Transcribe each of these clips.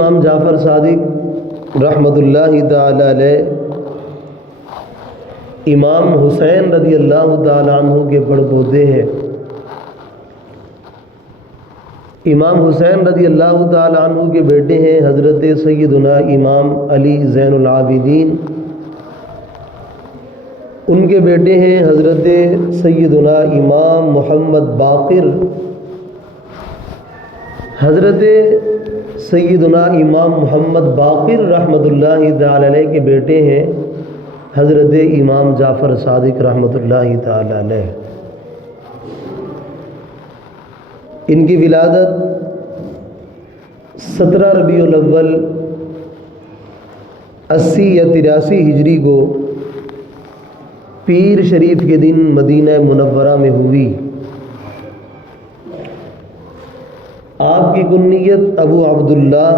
امام جعفر صادق رحمۃ اللہ تعالی علیہ امام حسین رضی اللہ تعالی عنہ کے پڑپوتے ہیں۔ امام حسین رضی اللہ تعالی عنہ کے بیٹے ہیں حضرت سیدنا امام علی زین العابدین، ان کے بیٹے ہیں حضرت سیدنا امام محمد باقر، حضرت سیدنا امام محمد باقر رحمۃ اللہ تعالی علیہ کے بیٹے ہیں حضرت امام جعفر صادق رحمۃ اللہ تعالی علیہ۔ ان کی ولادت 17 ربیع الاول 80 یا 83 ہجری کو پیر شریف کے دن مدینہ منورہ میں ہوئی۔ آپ کی کنیت ابو عبداللہ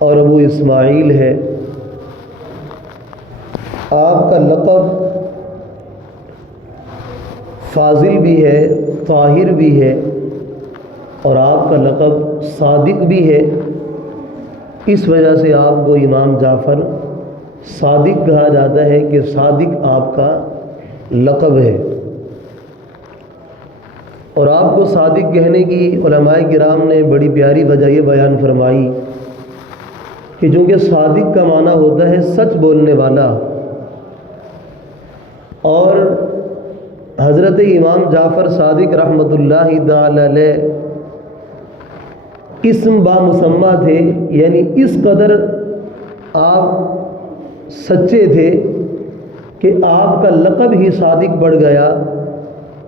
اور ابو اسماعیل ہے۔ آپ کا لقب فاضل بھی ہے، طاہر بھی ہے، اور آپ کا لقب صادق بھی ہے۔ اس وجہ سے آپ کو امام جعفر صادق کہا جاتا ہے کہ صادق آپ کا لقب ہے۔ اور آپ کو صادق کہنے کی علماء کرام نے بڑی پیاری وجہ یہ بیان فرمائی کہ چونکہ صادق کا معنی ہوتا ہے سچ بولنے والا، اور حضرت امام جعفر صادق رحمۃ اللہ تعالی علیہ اسم بامسمہ تھے، یعنی اس قدر آپ سچے تھے کہ آپ کا لقب ہی صادق پڑ گیا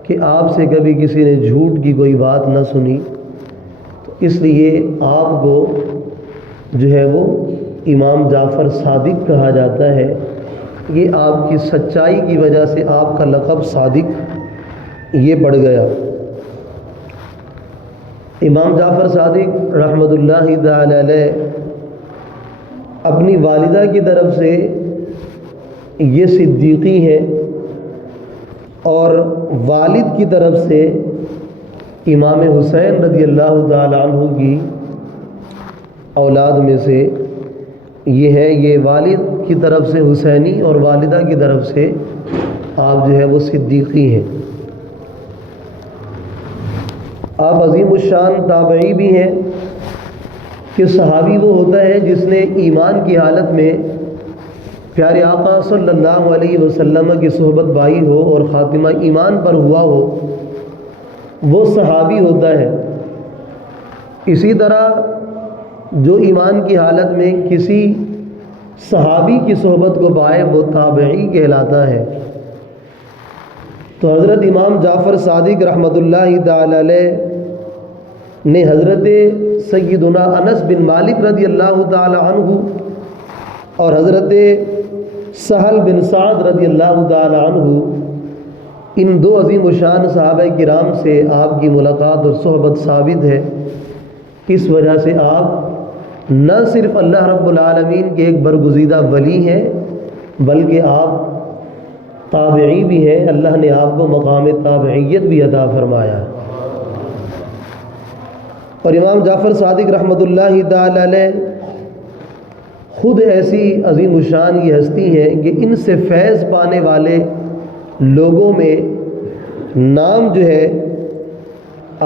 کہ آپ سے کبھی کسی نے جھوٹ کی کوئی بات نہ سنی، تو اس لیے آپ کو جو ہے وہ امام جعفر صادق کہا جاتا ہے۔ یہ آپ کی سچائی کی وجہ سے آپ کا لقب صادق یہ پڑ گیا۔ امام جعفر صادق رحمۃ اللہ تعالی علیہ اپنی والدہ کی طرف سے یہ صدیقی ہے، اور والد کی طرف سے امام حسین رضی اللہ تعالی عنہ کی اولاد میں سے یہ ہے۔ یہ والد کی طرف سے حسینی اور والدہ کی طرف سے آپ جو ہے وہ صدیقی ہیں۔ آپ عظیم الشان تابعی بھی ہیں کہ صحابی وہ ہوتا ہے جس نے ایمان کی حالت میں پیارے آقا صلی اللہ علیہ وسلم کی صحبت پائی ہو اور خاتمہ ایمان پر ہوا ہو، وہ صحابی ہوتا ہے۔ اسی طرح جو ایمان کی حالت میں کسی صحابی کی صحبت کو پائے وہ تابعی کہلاتا ہے۔ تو حضرت امام جعفر صادق رحمۃ اللہ تعالی علیہ نے حضرت سیدنا انس بن مالک رضی اللہ تعالی عنہ اور حضرت سہل بن سعد رضی اللہ تعالی عنہ، ان دو عظیم الشان صحابہ کرام سے آپ کی ملاقات اور صحبت ثابت ہے۔ اس وجہ سے آپ نہ صرف اللہ رب العالمین کے ایک برگزیدہ ولی ہیں بلکہ آپ تابعی بھی ہیں۔ اللہ نے آپ کو مقام تابعیت بھی عطا فرمایا۔ اور امام جعفر صادق رحمۃ اللہ تعالی علیہ خود ایسی عظیم الشان کی ہستی ہے کہ ان سے فیض پانے والے لوگوں میں نام جو ہے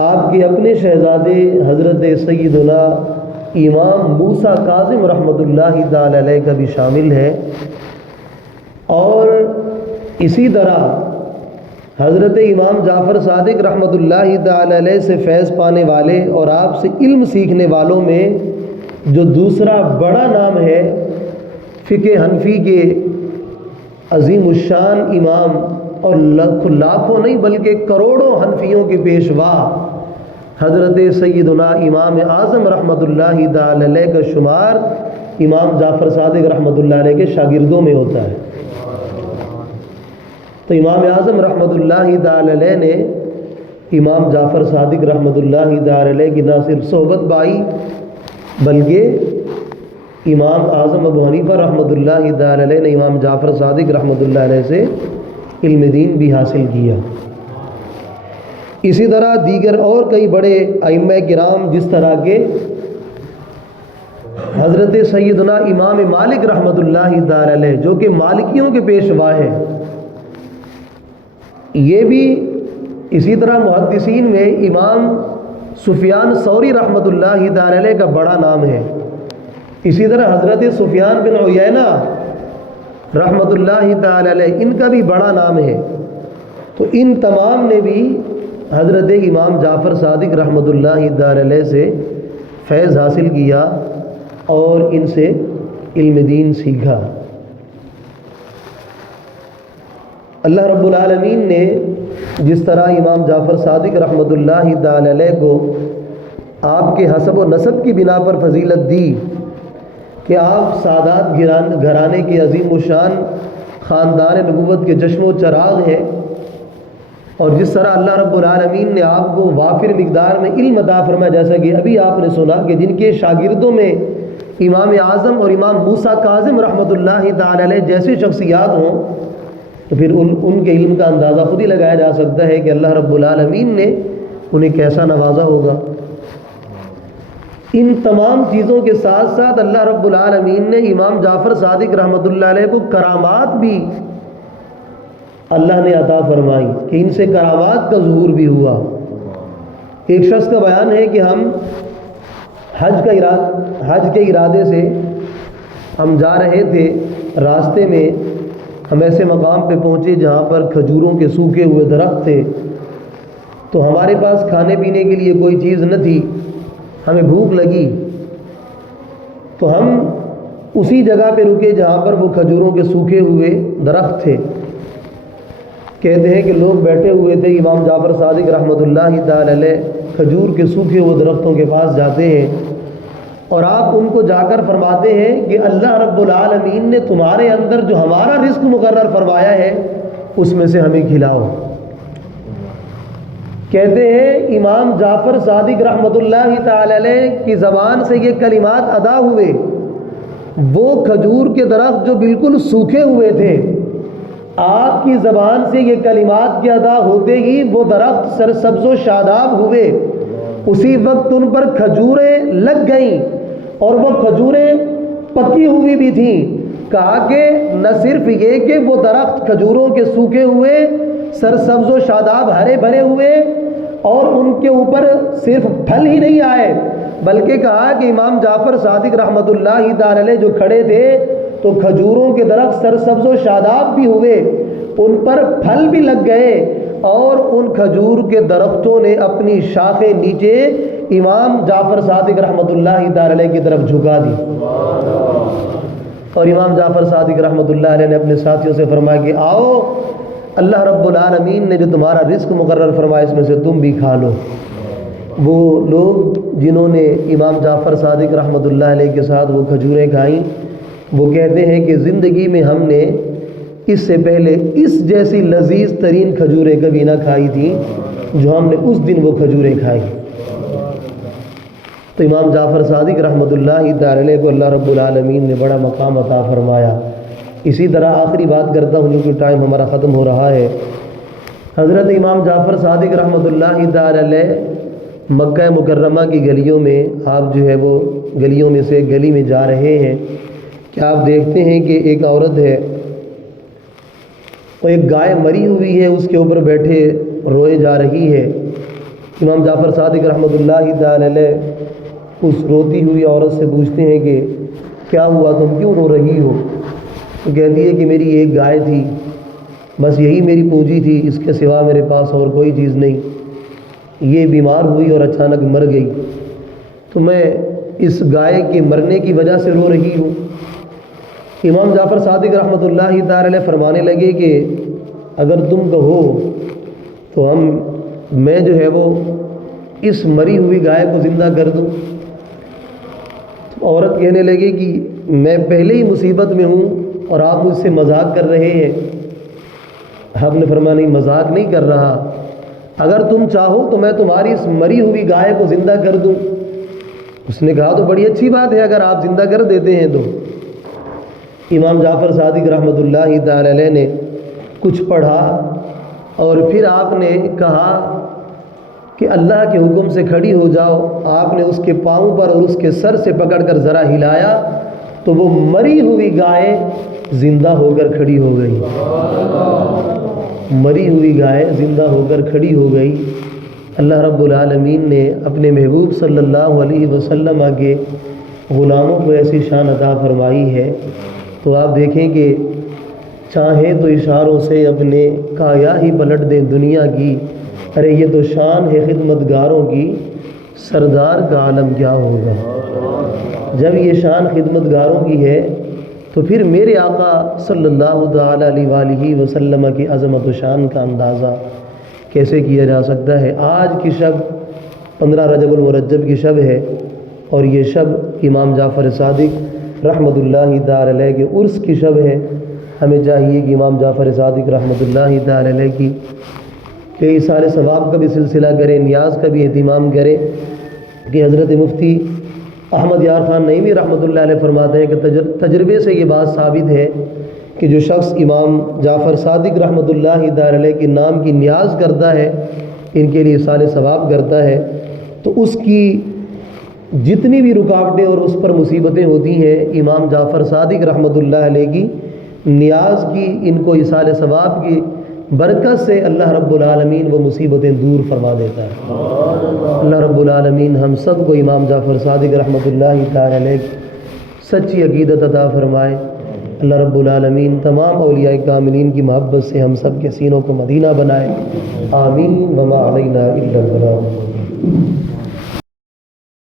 آپ کے اپنے شہزادے حضرت سیدنا امام موسیٰ کاظم رحمۃ اللہ تعالی علیہ کا بھی شامل ہے۔ اور اسی طرح حضرت امام جعفر صادق رحمۃ اللہ تعالی علیہ سے فیض پانے والے اور آپ سے علم سیکھنے والوں میں جو دوسرا بڑا نام ہے فقہ حنفی کے عظیم الشان امام، اور لاکھوں نہیں بلکہ کروڑوں حنفیوں کے پیشوا حضرت سیدنا امام اعظم رحمۃ اللہ تعالی علیہ کا شمار امام جعفر صادق رحمۃ اللہ علیہ کے شاگردوں میں ہوتا ہے۔ تو امام اعظم رحمۃ اللہ تعالی علیہ نے امام جعفر صادق رحمۃ اللہ تعالی علیہ کی نہ صرف صحبت پائی بلکہ امام اعظم ابو حنیفہ رحمۃ اللہ تعالی علیہ نے امام جعفر صادق رحمۃ اللہ علیہ سے علم دین بھی حاصل کیا۔ اسی طرح دیگر اور کئی بڑے ائمہ کرام جس طرح کے حضرت سیدنا امام مالک رحمۃ اللہ تعالی علیہ جو کہ مالکیوں کے پیشوا ہیں، یہ بھی اسی طرح محدثین میں امام سفیان ثوری رحمۃ اللہ تعالی علیہ کا بڑا نام ہے، اسی طرح حضرت سفیان بن عیینہ رحمۃ اللہ تعالی علیہ ان کا بھی بڑا نام ہے۔ تو ان تمام نے بھی حضرت امام جعفر صادق رحمۃ اللہ تعالی علیہ سے فیض حاصل کیا اور ان سے علم دین سیکھا۔ اللہ رب العالمین نے جس طرح امام جعفر صادق رحمۃ اللہ تعالی علیہ کو آپ کے حسب و نسب کی بنا پر فضیلت دی کہ آپ سادات گھرانے کے عظیم الشان خاندان نبوت کے چشم و چراغ ہیں، اور جس طرح اللہ رب العالمین نے آپ کو وافر مقدار میں علم عطا فرمایا، جیسا کہ ابھی آپ نے سنا کہ جن کے شاگردوں میں امام اعظم اور امام موسیٰ کاظم رحمۃ اللہ تعالی علیہ جیسی شخصیات ہوں، تو پھر ان کے علم کا اندازہ خود ہی لگایا جا سکتا ہے کہ اللہ رب العالمین نے انہیں کیسا نوازا ہوگا۔ ان تمام چیزوں کے ساتھ ساتھ اللہ رب العالمین نے امام جعفر صادق رحمۃ اللہ علیہ کو کرامات بھی اللہ نے عطا فرمائی کہ ان سے کرامات کا ظہور بھی ہوا۔ ایک شخص کا بیان ہے کہ ہم حج کے ارادے سے ہم جا رہے تھے، راستے میں ہم ایسے مقام پہ پہنچے جہاں پر کھجوروں کے سوکھے ہوئے درخت تھے، تو ہمارے پاس کھانے پینے کے لیے کوئی چیز نہ تھی، ہمیں بھوک لگی، تو ہم اسی جگہ پہ رکے جہاں پر وہ کھجوروں کے سوکھے ہوئے درخت تھے۔ کہتے ہیں کہ لوگ بیٹھے ہوئے تھے، امام جعفر صادق رحمۃ اللہ تعالی علیہ کھجور کے سوکھے ہوئے درختوں کے پاس جاتے ہیں اور آپ ان کو جا کر فرماتے ہیں کہ اللہ رب العالمین نے تمہارے اندر جو ہمارا رزق مقرر فرمایا ہے اس میں سے ہمیں کھلاؤ۔ کہتے ہیں امام جعفر صادق رحمۃ اللہ تعالی علیہ کی زبان سے یہ کلمات ادا ہوئے، وہ کھجور کے درخت جو بالکل سوکھے ہوئے تھے، آپ کی زبان سے یہ کلمات کے ادا ہوتے ہی وہ درخت سرسبز و شاداب ہوئے، اسی وقت ان پر کھجوریں لگ گئیں اور وہ کھجوریں پکی ہوئی بھی تھیں۔ کہا کہ نہ صرف یہ کہ وہ درخت کھجوروں کے سوکھے ہوئے سرسبز و شاداب ہرے بھرے ہوئے اور ان کے اوپر صرف پھل ہی نہیں آئے، بلکہ کہا کہ امام جعفر صادق رحمۃ اللہ تعالی علیہ جو کھڑے تھے تو کھجوروں کے درخت سرسبز و شاداب بھی ہوئے، ان پر پھل بھی لگ گئے، اور ان کھجور کے درختوں نے اپنی شاخیں نیچے امام جعفر صادق رحمۃ اللہ تعالی علیہ کی طرف جھکا دی۔ اور امام جعفر صادق رحمۃ اللہ علیہ نے اپنے ساتھیوں سے فرمایا کہ آؤ، اللہ رب العالمین نے جو تمہارا رزق مقرر فرمایا اس میں سے تم بھی کھا لو۔ وہ لوگ جنہوں نے امام جعفر صادق رحمۃ اللہ علیہ کے ساتھ وہ کھجوریں کھائیں، وہ کہتے ہیں کہ زندگی میں ہم نے اس سے پہلے اس جیسی لذیذ ترین کھجوریں کبھی نہ کھائی تھیں جو ہم نے اس دن وہ کھجوریں کھائی۔ تو امام جعفر صادق رحمۃ اللہ تعالی علیہ کو اللہ رب العالمین نے بڑا مقام عطا فرمایا۔ اسی طرح آخری بات کرتا ہوں کیونکہ ٹائم ہمارا ختم ہو رہا ہے۔ حضرت امام جعفر صادق رحمۃ اللہ تعالی علیہ مکہ مکرمہ کی گلیوں میں، آپ جو ہے وہ گلیوں میں سے گلی میں جا رہے ہیں کہ آپ دیکھتے ہیں کہ ایک عورت ہے، وہ ایک گائے مری ہوئی ہے، اس کے اوپر بیٹھے روئے جا رہی ہے۔ امام جعفر صادق رحمۃ اللہ تعالی علیہ اس روتی ہوئی عورت سے پوچھتے ہیں کہ کیا ہوا، تم کیوں رو رہی ہو؟ تو کہتی ہے کہ میری ایک گائے تھی، بس یہی میری پونجی تھی، اس کے سوا میرے پاس اور کوئی چیز نہیں، یہ بیمار ہوئی اور اچانک مر گئی، تو میں اس گائے کے مرنے کی وجہ سے رو رہی ہوں۔ امام جعفر صادق رحمۃ اللہ تعالی علیہ فرمانے لگے کہ اگر تم کہو تو میں جو ہے وہ اس مری ہوئی گائے کو زندہ کر دوں۔ عورت کہنے لگی کہ میں پہلے ہی مصیبت میں ہوں اور آپ مجھ سے مذاق کر رہے ہیں۔ آپ نے فرمایا نہیں، مذاق نہیں کر رہا، اگر تم چاہو تو میں تمہاری اس مری ہوئی گائے کو زندہ کر دوں۔ اس نے کہا تو بڑی اچھی بات ہے اگر آپ زندہ کر دیتے ہیں تو۔ امام جعفر صادق رحمۃ اللہ تعالی علیہ نے کچھ پڑھا اور پھر آپ نے کہا کہ اللہ کے حکم سے کھڑی ہو جاؤ، آپ نے اس کے پاؤں پر اور اس کے سر سے پکڑ کر ذرا ہلایا تو وہ مری ہوئی گائے زندہ ہو کر کھڑی ہو گئی، مری ہوئی گائے زندہ ہو کر کھڑی ہو گئی۔ اللہ رب العالمین نے اپنے محبوب صلی اللہ علیہ وسلم کے غلاموں کو ایسی شان عطا فرمائی ہے، تو آپ دیکھیں کہ چاہیں تو اشاروں سے اپنے کایا ہی پلٹ دیں دنیا کی، ارے یہ تو شان ہے خدمت گاروں کی، سردار کا عالم کیا ہوگا۔ جب یہ شان خدمت گاروں کی ہے تو پھر میرے آقا صلی اللہ تعالیٰ علیہ وآلہ وسلم کی عظمت و شان کا اندازہ کیسے کیا جا سکتا ہے۔ آج کی شب 15 رجب المرجب کی شب ہے، اور یہ شب امام جعفر صادق رحمۃ اللہ تعالی علیہ کے عرس کی شب ہے۔ ہمیں چاہیے کہ امام جعفر صادق رحمۃ اللہ تعالی علیہ کی کہ ایصال ثواب کا بھی سلسلہ کریں، نیاز کا بھی اہتمام کریں، کہ حضرت مفتی احمد یار خان نعیمی رحمۃ اللہ علیہ فرماتے ہیں کہ تجربے سے یہ بات ثابت ہے کہ جو شخص امام جعفر صادق رحمۃ اللہ تعالی علیہ کے نام کی نیاز کرتا ہے، ان کے لیے ایصال ثواب کرتا ہے، تو اس کی جتنی بھی رکاوٹیں اور اس پر مصیبتیں ہوتی ہیں، امام جعفر صادق رحمۃ اللہ علیہ کی نیاز کی، ان کو ایصال ثواب کی برکت سے اللہ رب العالمین وہ مصیبتیں دور فرما دیتا ہے۔ اللہ رب العالمین ہم سب کو امام جعفر صادق رحمۃ اللہ تعالی علیہ سچی عقیدت عطا فرمائے۔ اللہ رب العالمین تمام اولیاء کاملین کی محبت سے ہم سب کے سینوں کو مدینہ بنائے، آمین۔ وما علینا الا البلاغ۔